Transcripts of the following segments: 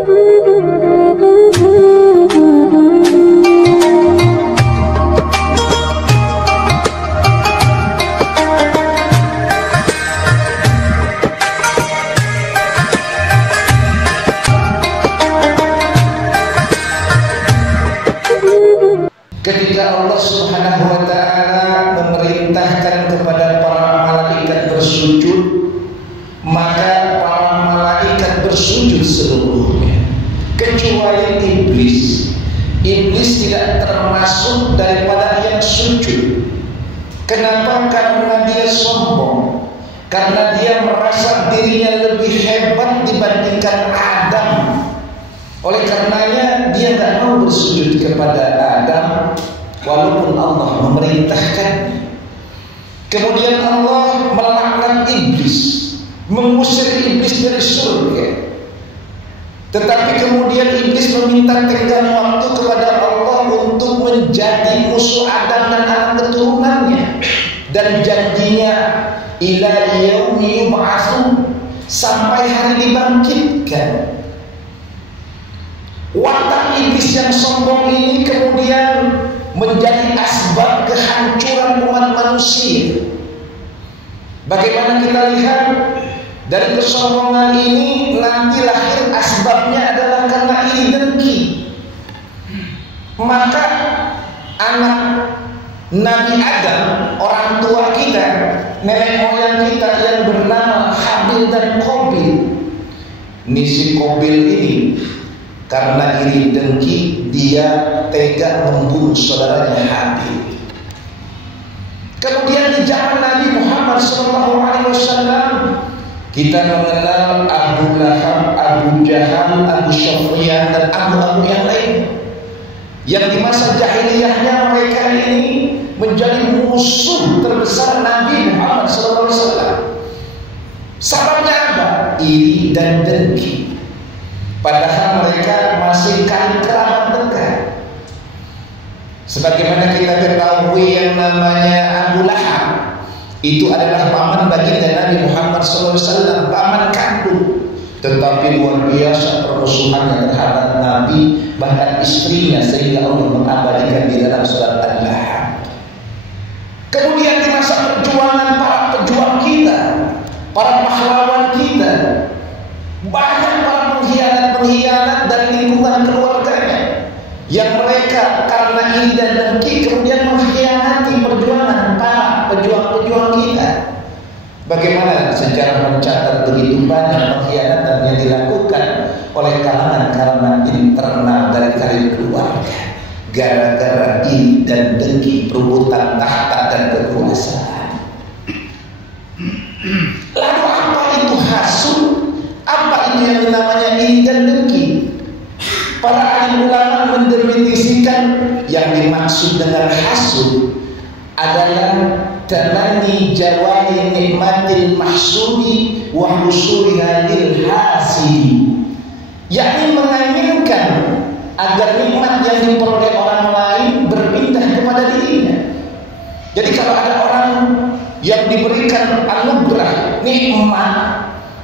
Ketika Allah Subhanahu wa ta'ala memerintahkan kepada para malaikat bersujud, maka para malaikat bersujud seluruhnya kecuali iblis. Iblis tidak termasuk daripada yang sujud. Kenapa? Karena dia sombong, karena dia merasa dirinya lebih hebat dibandingkan Adam. Oleh karenanya dia tidak mau bersujud kepada Adam walaupun Allah memerintahkan. Kemudian Allah melaknat iblis, mengusir iblis dari surga. Tetapi kemudian iblis meminta tenggang waktu kepada Allah untuk menjadi musuh Adam dan anak keturunannya, dan janjinya ila yaumi yub'atsun, sampai hari dibangkitkan. Watak iblis yang sombong ini kemudian menjadi asbab kehancuran umat manusia. Bagaimana kita lihat dari kesombongan ini, nanti lahir asbabnya adalah karena iri dengki. Maka anak Nabi Adam, orang tua kita, nenek moyang kita yang bernama Habil dan Qabil, si Qabil ini karena iri dengki dia tega membunuh saudaranya Habil. Kemudian di zaman Nabi Muhammad SAW kita mengenal Abu Lahab, Abu Jahal, Abu Sufyan dan abu-abu yang lain, yang di masa jahiliyahnya mereka ini menjadi musuh terbesar Nabi Muhammad SAW. Sebabnya apa? Iri dan dengki. Padahal mereka masih kerabat dekat. Sebagaimana kita ketahui yang namanya Abu Lahab itu adalah paman baginda Nabi Muhammad SAW, paman kandung. Tetapi luar biasa permusuhannya terhadap Nabi, bahkan istrinya, sehingga Allah mengabadikan di dalam surat Al-Lahab. Kemudian di masa perjuangan para pejuang kita, para pahlawan kita, banyak para pengkhianat dari lingkungan keluarganya, yang mereka karena iri dan dengki kemudian mengkhianati perjuangan para pejuang-pejuang kita. Bagaimana sejarah mencatat begitu banyak pengkhianatan yang dilakukan oleh kalangan internal dari keluarga, gara-gara iri dan dengki, perebutan tahta dan kekuasaan. Lalu apa itu hasud? Apa itu yang namanya iri dan dengki? Para alim ulama mendefinisikan yang dimaksud dengan hasud adalah tanani jawali nikmatil mahsudi wa husuriha lil hasidi, yakni menginginkan agar nikmat yang diperoleh orang lain berpindah kepada dirinya. Jadi kalau ada orang yang diberikan anugerah nikmat,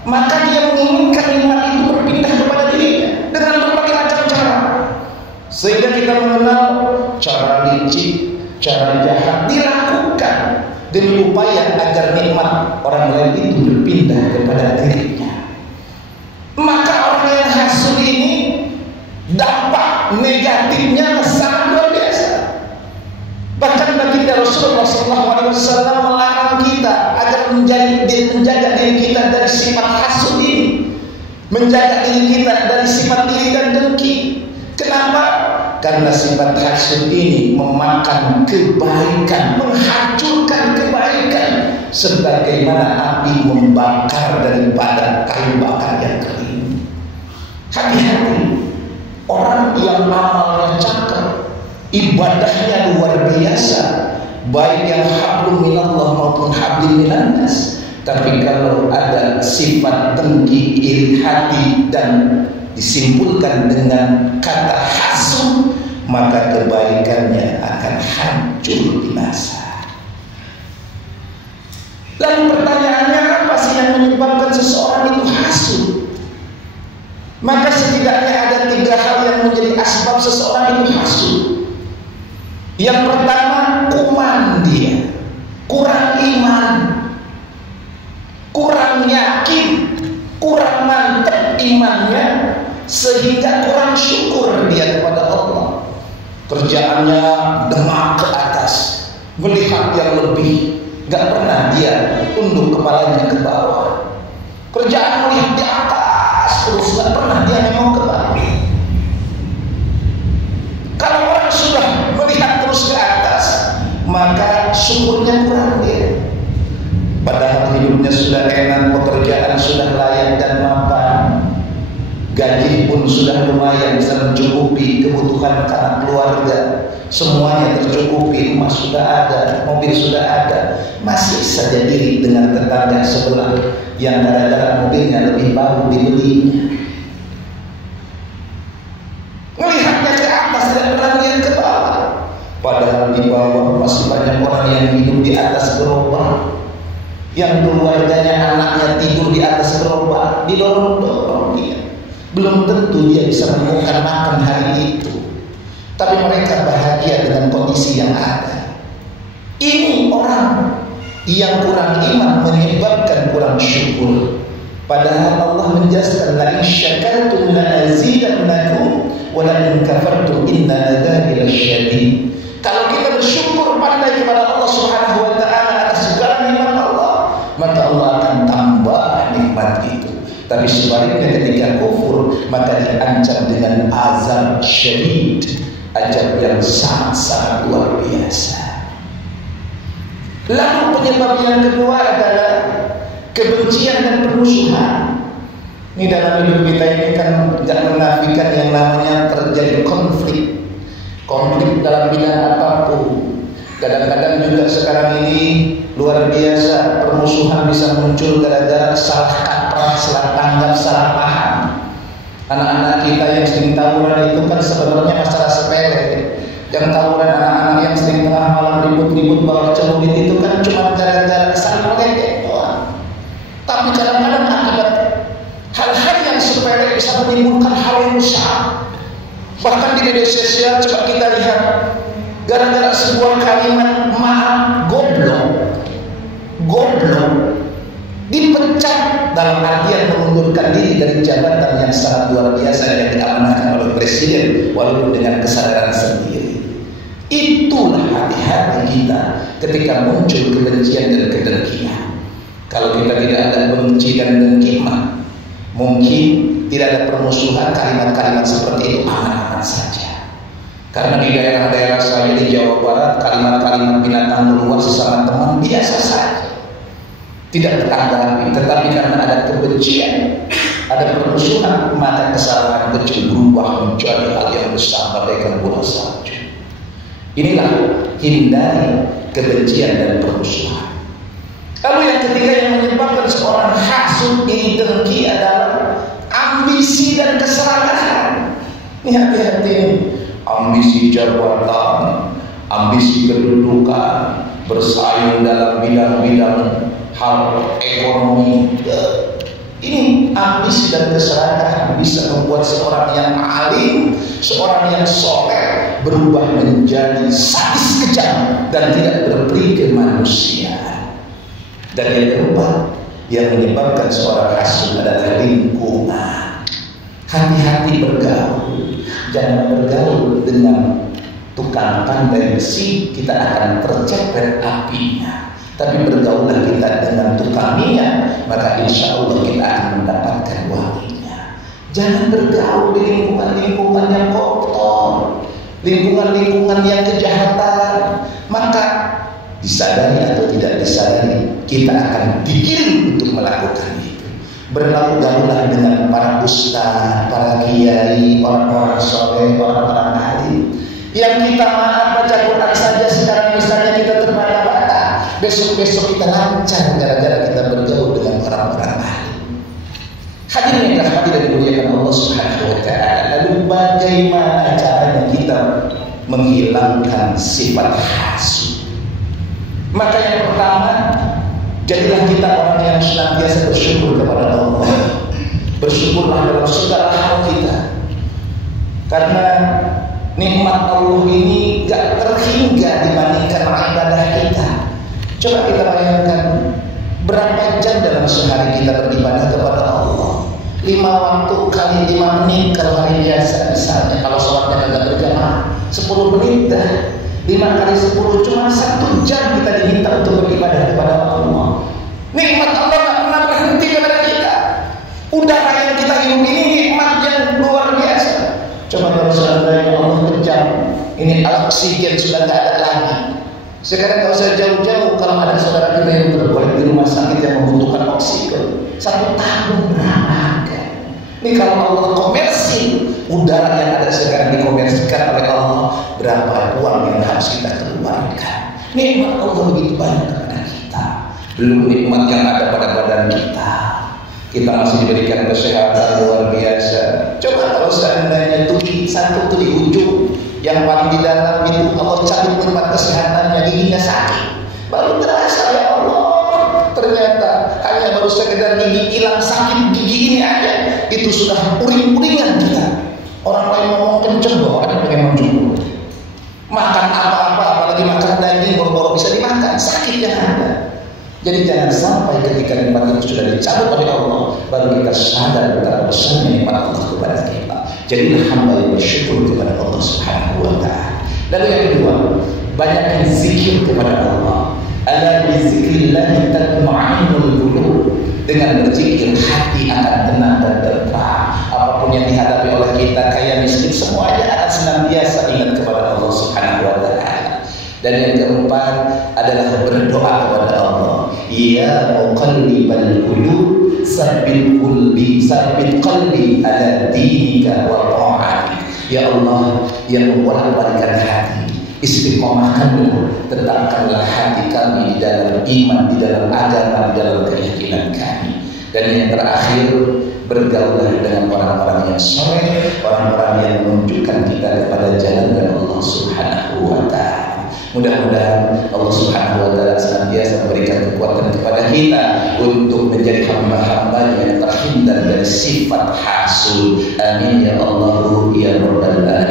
maka dia menginginkan nikmat itu berpindah kepada dirinya dengan berbagai macam cara. Sehingga kita mengenal cara licik, cara jahat dilakukan demi upaya agar nikmat orang lain itu berpindah kepada dirinya. Maka orang yang hasud ini dampak negatifnya sangat luar biasa. Bahkan baginda Rasulullah SAW melarang kita agar menjaga diri kita dari sifat hasud ini, menjaga diri kita dari sifat iri dan dengki. Kenapa? Karena sifat hasud ini memakan kebaikan, menghancurkan kebaikan, sebagaimana api membakar daripada kayu bakar yang kering. Hati-hati, orang yang amalnya cakep, ibadahnya luar biasa, baik yang hablum minallah maupun hablum minannas, tapi kalau ada sifat dengki, iri hati dan disimpulkan dengan kata hasud, maka kebaikannya akan hancur binasa. Lalu pertanyaannya, apa sih yang menyebabkan seseorang itu hasud? Maka setidaknya ada 3 hal yang menjadi asbab seseorang itu hasud. Yang pertama, kuman dia, kurang iman, kurang yakin, kurang mantap imannya, sehingga kurang syukur dia kepada Allah. Kerjaannya demak ke atas, melihat yang lebih, gak pernah dia tunduk kepalanya ke bawah. Kerjaan melihat di atas terus, gak pernah dia nengok ke bawah. Kalau orang sudah melihat terus ke atas, maka syukurnya kurang dia. Padahal hidupnya sudah enak, pekerjaan sudah layak dan mapan, gaji pun sudah lumayan bisa mencukupi kebutuhan karena keluarga, semuanya tercukupi, rumah sudah ada, mobil sudah ada, masih saja diri dengan tetangga sebelah yang gara-gara mobilnya lebih baru dibelinya. Melihatnya ke atas, tidak pernah melihat ke bawah. Padahal di bawah masih banyak orang yang hidup di atas gerobak, yang keluarganya, anaknya tidur di atas gerobak, didorong-dorong dia. Belum tentu dia bisa menemukan makan hari itu, tapi mereka bahagia dengan kondisi yang ada. Ini orang yang kurang iman menyebabkan kurang syukur. Padahal Allah menjelaskan, la in syakartum la azidannakum wa la in kafartum inna adzabi lasyadid. Kalau kita bersyukur pandai kepada Allah Subhanahu wa taala atas segala nikmat Allah, maka Allah akan tambah nikmat itu. Tapi sebaliknya ketika kufur, maka diancam dengan azab syadid, azab yang sangat-sangat luar biasa. Lalu penyebab yang kedua adalah kebencian dan permusuhan. Ini dalam hidup kita ini kan tidak menafikan yang namanya terjadi konflik dalam bidang apapun. Kadang-kadang juga sekarang ini luar biasa, permusuhan bisa muncul gara-gara salah kaprah, salah tanggap, salah paham. Anak-anak kita yang sering tawuran itu kan sebenarnya masalah sepele. Yang tawuran anak-anak yang sering tengah malam ribut-ribut bawa celurit itu kan cuma gara-gara saling meledek doang. Tapi kadang-kadang akibat hal-hal yang sepele bisa menimbulkan hal yang besar. Bahkan di media sosial coba kita lihat, gara-gara sebuah kalimat maaf goblok dipecat dalam artian mengundurkan diri dari jabatan yang sangat luar biasa yang diamanahkan oleh presiden, walaupun dengan kesadaran sendiri. Itulah hati-hati kita ketika muncul kebencian dan kedengkian. Kalau kita tidak ada benci dan dengki, mungkin tidak ada permusuhan, kalimat-kalimat seperti itu aman-aman saja. Karena di daerah-daerah saya di Jawa Barat, kalimat-kalimat binatang luar sesama teman biasa saja, tidak tertanggapi. Tetapi karena ada kebencian, ada permusuhan, maka kesalahan kecil berubah menjadi hal yang besar bagaikan bola salju. Inilah hindari kebencian dan permusuhan. Lalu yang ketiga yang menyebabkan seorang hasud ini dengki adalah ambisi dan keserakahan. Ini hati-hati nih. Ambisi jabatan, ambisi kedudukan, bersaing dalam bidang-bidang hal ekonomi. Ini ambisi dan keserakahan bisa membuat seorang yang alim, seorang yang soleh berubah menjadi sadis kejam dan tidak berperi kemanusiaan. Dan yang keempat yang menyebabkan seorang hasud adalah lingkungan. Hati-hati bergaul. Jangan bergaul dengan tukang pandai besi, kita akan tercepet apinya. Tapi bergaullah kita dengan tukang minyak, maka insya Allah kita akan mendapatkan wanginya. Jangan bergaul di lingkungan-lingkungan yang kotor, lingkungan-lingkungan yang kejahatan. Maka disadari atau tidak disadari, kita akan digiring untuk melakukan itu. Bergaullah dengan para ustaz, para kiai, orang-orang soleh, orang-orang alim. Yang kita baca Quran saja sekarang misalnya kita terbata-bata, besok-besok kita lancar gara-gara kita bergaul dengan orang-orang alim. Hadirin yang dirahmati dan dimuliakan Allah Subhanahu wa taala. Lalu bagaimana caranya kita menghilangkan sifat hasud? Maka yang pertama, jadilah kita orang yang senantiasa bersyukur kepada Allah. Bersyukurlah dalam segala hal Karena nikmat Allah ini gak terhingga dibandingkan ibadah kita. Coba kita bayangkan berapa jam dalam sehari kita beribadah kepada Allah. 5 waktu kali 5 menit kalau hari biasa misalnya. Kalau sholatnya agak berjamaah 10 menit dah. 5 kali 10 cuma 1 jam kita diminta untuk beribadah kepada Allah. Nikmat Allah gak pernah berhenti kepada kita. Udara yang kita hidup ini nikmat yang luar biasa. Coba kalau seandainya Allah kejam, ini oksigen sudah tidak ada lagi. Sekarang kalau saya jauh-jauh, kalau ada saudara kita yang berbuat di rumah sakit yang membutuhkan oksigen, 1 tahun berapa? Ini kalau Allah komersil, udara yang ada sekarang dikomersikan oleh Allah, berapa uang yang harus kita keluarkan? Nikmat Allah begitu banyak kepada kita. Belum nikmat yang ada pada badan kita. Kita masih diberikan kesehatan luar biasa. Coba kalau seandainya satu tuh di ujung, yang paling di dalam itu Allah cabut nikmat kesehatannya, giginya sakit, baru terasa ya Allah, ternyata hanya baru sekedar gigi hilang sakit gigi ini aja, itu sudah uring-uringan kita. Orang lain ngomong kenceng bahwa ada pengen menjemput. Makan apa-apa, apalagi makan daging, boro-boro bisa dimakan, sakit yang ada. Jadi jangan sampai ketika nikmat itu sudah dicabut oleh Allah, baru kita sadar betapa besarnya nikmat Allah kepada kita. Jadilah hamba yang bersyukur kepada Allah Subhanahu wa ta'ala. Lalu yang kedua, banyak zikir kepada Allah. Ala bi zikrillah tatma'innul qulub. Dengan berzikir hati akan tenang dan tentram. Apapun yang dihadapi oleh kita, kaya miskin, semuanya akan senantiasa ingat kepada Allah Subhanahu wa ta'ala. Dan yang keempat adalah berdoa kepada Allah. Ya muqallibal qulub, sabbit qalbi ala dinika wa ta'atik. Ya Allah yang membolak-balikkan hati, istiqomahkanlah, tetapkanlah hati kami di dalam iman, di dalam agama, di dalam keyakinan kami. Dan yang terakhir, bergaulah dengan orang-orang yang soleh, orang-orang yang menunjukkan kita kepada jalan dari Allah Subhanahu wa ta'ala. Mudah-mudahan Allah Subhanahu wa ta'ala senantiasa memberikan kekuatan kepada kita untuk menjadi hamba-hamba yang terhindar dari sifat hasud. Amin ya Allah ya Rabbal alamin.